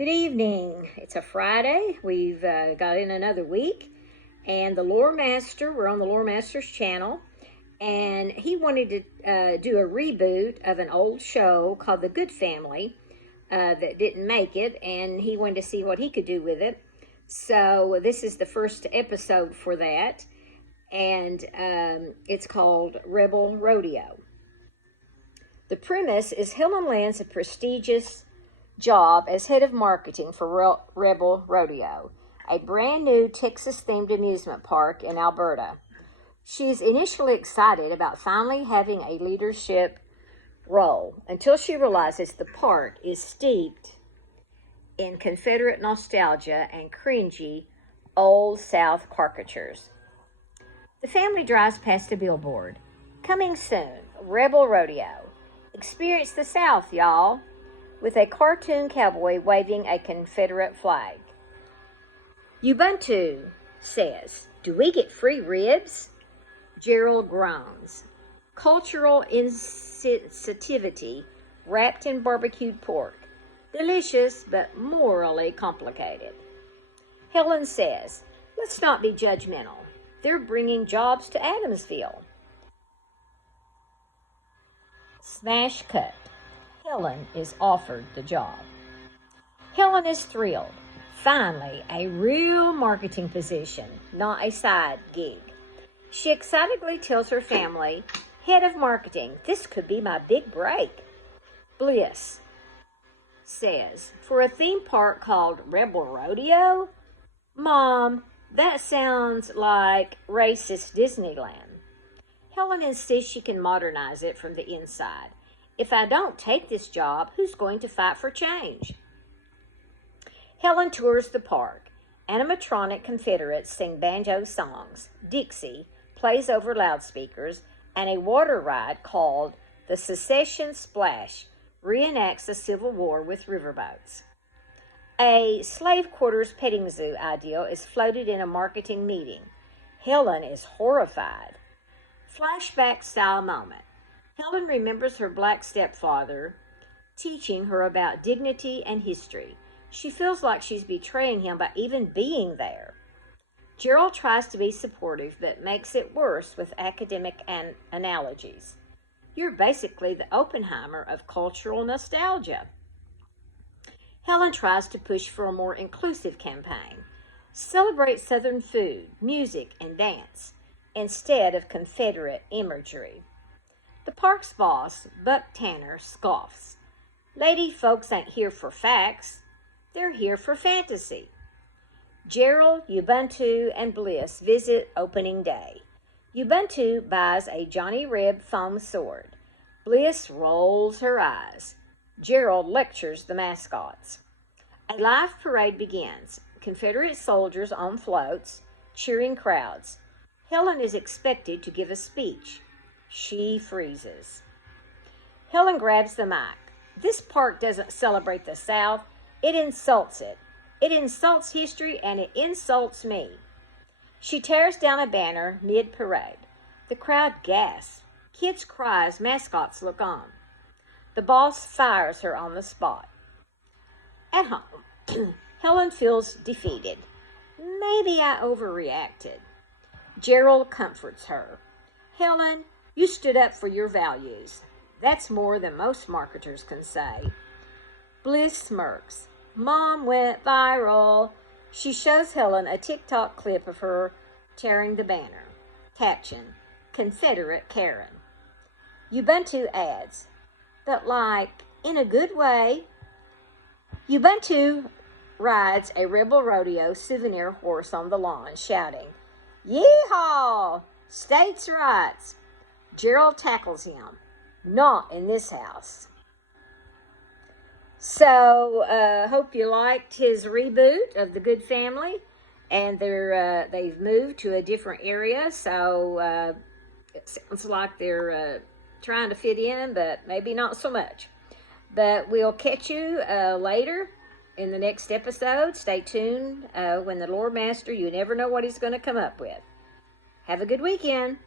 Good evening. It's a Friday. We've got in another week, and the Lore Master, we're on the Lore Master's channel, and he wanted to do a reboot of an old show called The Good Family that didn't make it, and he wanted to see what he could do with it. So this is the first episode for that, and it's called Rebel Rodeo. The premise is Helen lands a prestigious job as head of marketing for Rebel Rodeo, a brand new Texas-themed amusement park in Alberta. She's initially excited about finally having a leadership role until she realizes the park is steeped in Confederate nostalgia and cringy Old South caricatures. The family drives past a billboard. Coming soon, Rebel Rodeo. Experience the South, y'all, with a cartoon cowboy waving a Confederate flag. Ubuntu says, "Do we get free ribs?" Gerald groans. Cultural insensitivity wrapped in barbecued pork. Delicious, but morally complicated. Helen says, "Let's not be judgmental. They're bringing jobs to Adamsville." Smash cut. Helen is offered the job. Helen is thrilled. Finally, a real marketing position, not a side gig. She excitedly tells her family, "Head of marketing, this could be my big break." Bliss says, "For a theme park called Rebel Rodeo? Mom, that sounds like racist Disneyland." Helen insists she can modernize it from the inside. "If I don't take this job, who's going to fight for change?" Helen tours the park. Animatronic Confederates sing banjo songs. Dixie plays over loudspeakers, and a water ride called the Secession Splash reenacts the Civil War with riverboats. A slave quarters petting zoo idea is floated in a marketing meeting. Helen is horrified. Flashback-style moment. Helen remembers her black stepfather teaching her about dignity and history. She feels like she's betraying him by even being there. Gerald tries to be supportive, but makes it worse with academic analogies. "You're basically the Oppenheimer of cultural nostalgia." Helen tries to push for a more inclusive campaign. Celebrate Southern food, music, and dance, instead of Confederate imagery. The park's boss, Buck Tanner, scoffs. "Lady folks ain't here for facts. They're here for fantasy." Gerald, Ubuntu, and Bliss visit opening day. Ubuntu buys a Johnny Reb foam sword. Bliss rolls her eyes. Gerald lectures the mascots. A live parade begins. Confederate soldiers on floats, cheering crowds. Helen is expected to give a speech. She freezes. Helen grabs the mic. "This park doesn't celebrate the South. It insults it. It insults history, and it insults me." She tears down a banner mid-parade. The crowd gasps. Kids cry as mascots look on. The boss fires her on the spot. At home, Helen feels defeated. "Maybe I overreacted." Gerald comforts her. "Helen, you stood up for your values. That's more than most marketers can say." Bliss smirks. "Mom went viral." She shows Helen a TikTok clip of her tearing the banner. Caption, "Confederate Karen." Ubuntu adds, "But like, in a good way." Ubuntu rides a Rebel Rodeo souvenir horse on the lawn, shouting, "Yeehaw! States' rights!" Gerald tackles him. "Not in this house." So, hope you liked his reboot of The Good Family, and they've moved to a different area, so it sounds like they're trying to fit in, but maybe not so much. But we'll catch you later in the next episode. Stay tuned when the Lore Master, you never know what he's going to come up with. Have a good weekend.